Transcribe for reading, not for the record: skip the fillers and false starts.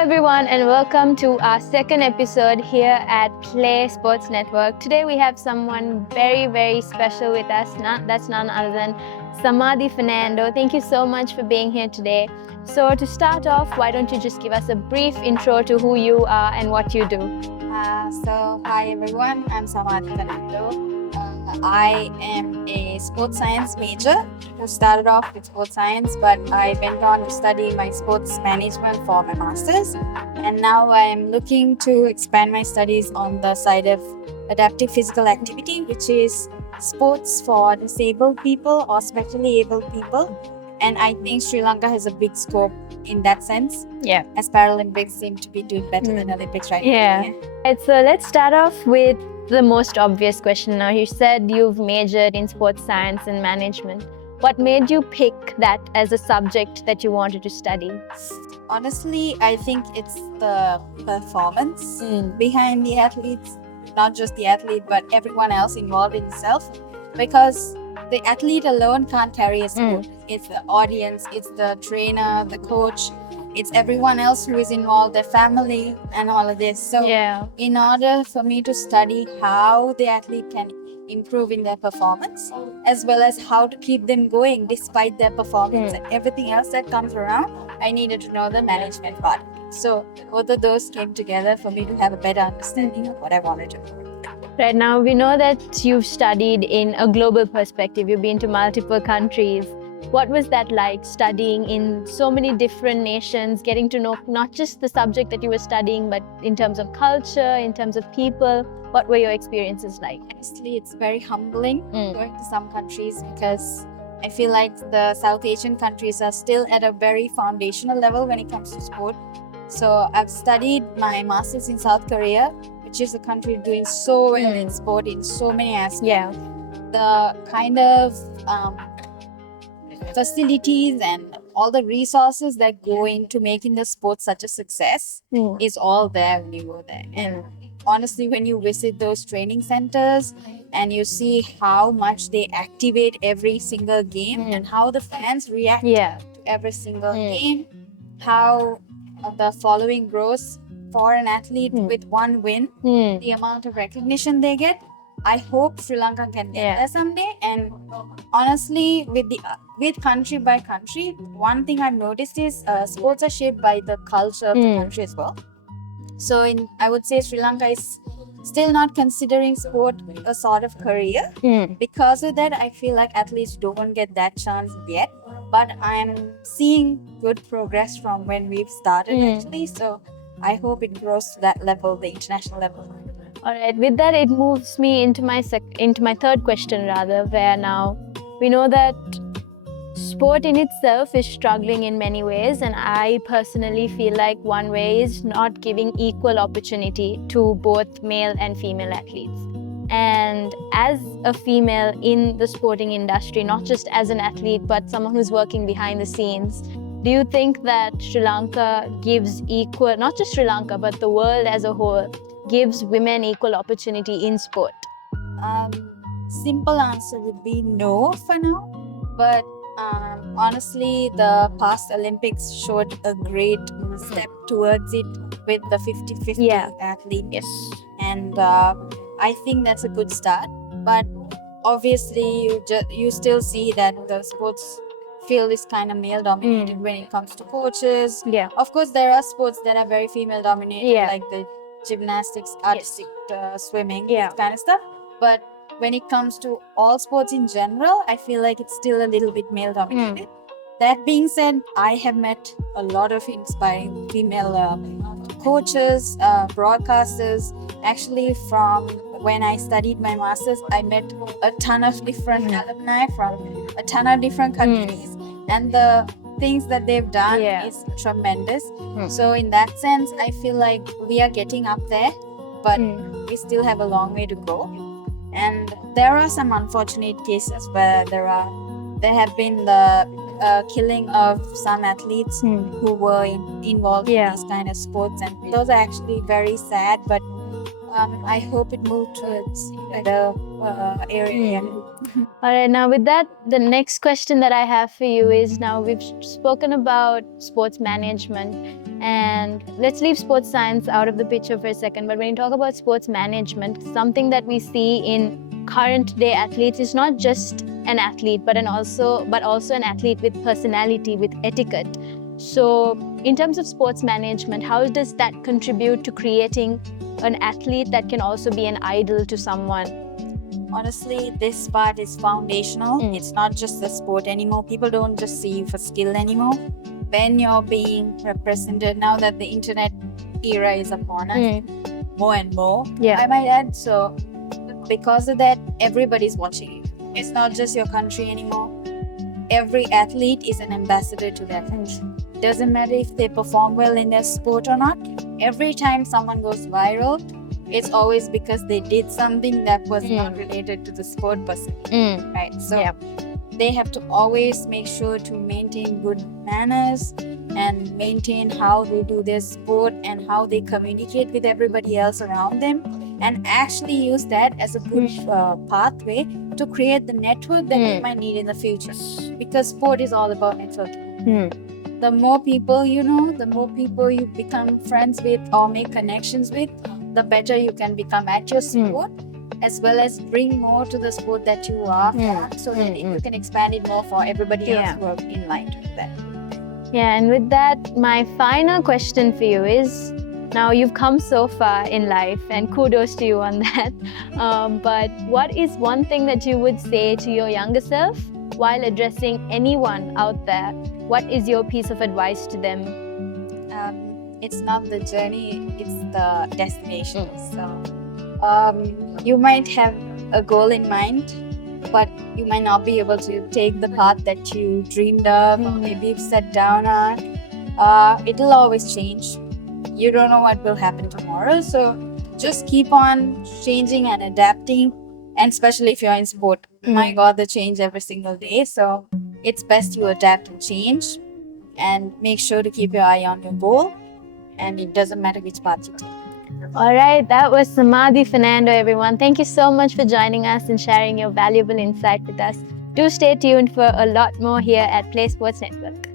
everyone, and welcome to our second episode here at P.L.A.Y Sports Network. Today we have someone very, very special with us. That's none other than Samadhi Fernando. Thank you so much for being here today. So to start off, why don't you just give us a brief intro to who you are and what you do? Hi everyone, I'm Samadhi Fernando. I am a sports science major who started off with sports science, but I went on to study my sports management for my master's. And now I'm looking to expand my studies on the side of adaptive physical activity, which is sports for disabled people or specially able people. And I think Sri Lanka has a big scope in that sense. Yeah. As Paralympics seem to be doing better than Olympics right Yeah. now. Right, so let's start off with the most obvious question. Now, you said you've majored in sports science and management. What made you pick that as a subject that you wanted to study? Honestly, I think it's the performance behind the athletes, not just the athlete, but everyone else involved in itself. Because the athlete alone can't carry a sport. It's the audience, it's the trainer, the coach, it's everyone else who is involved, their family, and all of this. So, in order for me to study how the athlete can improve in their performance, as well as how to keep them going despite their performance and everything else that comes around, I needed to know the management part. So, both of those came together for me to have a better understanding of what I wanted to do. Right, now, we know that you've studied in a global perspective. You've been to multiple countries. What was that like, studying in so many different nations, getting to know not just the subject that you were studying, but in terms of culture, in terms of people? What were your experiences like? Honestly, it's very humbling going to some countries because I feel like the South Asian countries are still at a very foundational level when it comes to sport. So I've studied my master's in South Korea, which is a country doing so well in sport in so many aspects. Yeah. The kind of facilities and all the resources that go into making the sport such a success is all there when you go there. And honestly, when you visit those training centers and you see how much they activate every single game and how the fans react to every single game, how the following grows for an athlete with one win, the amount of recognition they get, I hope Sri Lanka can get there someday. And honestly, with country by country, one thing I've noticed is sports are shaped by the culture of the country as well. So I would say Sri Lanka is still not considering sport a sort of career. Because of that, I feel like athletes don't get that chance yet. But I'm seeing good progress from when we've started actually. So I hope it grows to that level, the international level. All right, with that, it moves me into my third question rather, where now we know that sport in itself is struggling in many ways, and I personally feel like one way is not giving equal opportunity to both male and female athletes. And as a female in the sporting industry, not just as an athlete, but someone who's working behind the scenes, do you think that Sri Lanka gives equal, not just Sri Lanka, but the world as a whole, gives women equal opportunity in sport? Simple answer would be no for now. But honestly, the past Olympics showed a great step towards it with the 50-50 athlete. Yes. And I think that's a good start. But obviously, you still see that the sports field is kind of male dominated when it comes to coaches. Yeah. Of course, there are sports that are very female dominated, like the gymnastics, artistic swimming, that kind of stuff. But when it comes to all sports in general, I feel like it's still a little bit male dominated. That being said, I have met a lot of inspiring female coaches, broadcasters. Actually, from when I studied my master's, I met a ton of different alumni from a ton of different countries, and the things that they've done is tremendous. So in that sense, I feel like we are getting up there, but we still have a long way to go. And there are some unfortunate cases where there have been the killing of some athletes who were involved in these kind of sports, and those are actually very sad. But I hope it moved towards better area. All right, now with that, the next question that I have for you is, now we've spoken about sports management. And let's leave sports science out of the picture for a second. But when you talk about sports management, something that we see in current day athletes is not just an athlete, but also an athlete with personality, with etiquette. So in terms of sports management, how does that contribute to creating an athlete that can also be an idol to someone? Honestly, this part is foundational. It's not just the sport anymore. People don't just see you for skill anymore. When you're being represented, now that the internet era is upon us, more and more, I might add. So because of that, everybody's watching you. It's not just your country anymore. Every athlete is an ambassador to their country. Doesn't matter if they perform well in their sport or not. Every time someone goes viral, it's always because they did something that was not related to the sport per se, right? So they have to always make sure to maintain good manners and maintain how they do their sport and how they communicate with everybody else around them, and actually use that as a good pathway to create the network that they might need in the future, because sport is all about networking. The more people you know, the more people you become friends with or make connections with, the better you can become at your sport, as well as bring more to the sport that you are, so that you can expand it more for everybody else who are in line with that. Yeah, and with that, my final question for you is, now you've come so far in life, and kudos to you on that. But what is one thing that you would say to your younger self while addressing anyone out there? What is your piece of advice to them? It's not the journey, it's the destination. So you might have a goal in mind, but you might not be able to take the path that you dreamed of, or maybe you've set down on. It'll always change. You don't know what will happen tomorrow, so just keep on changing and adapting. And especially if you're in sport, my God, they change every single day. So it's best you adapt and change, and make sure to keep your eye on your goal. And it doesn't matter which path you take. All right, that was Samadhi Fernando, everyone. Thank you so much for joining us and sharing your valuable insight with us. Do stay tuned for a lot more here at P.L.A.Y Sports Network.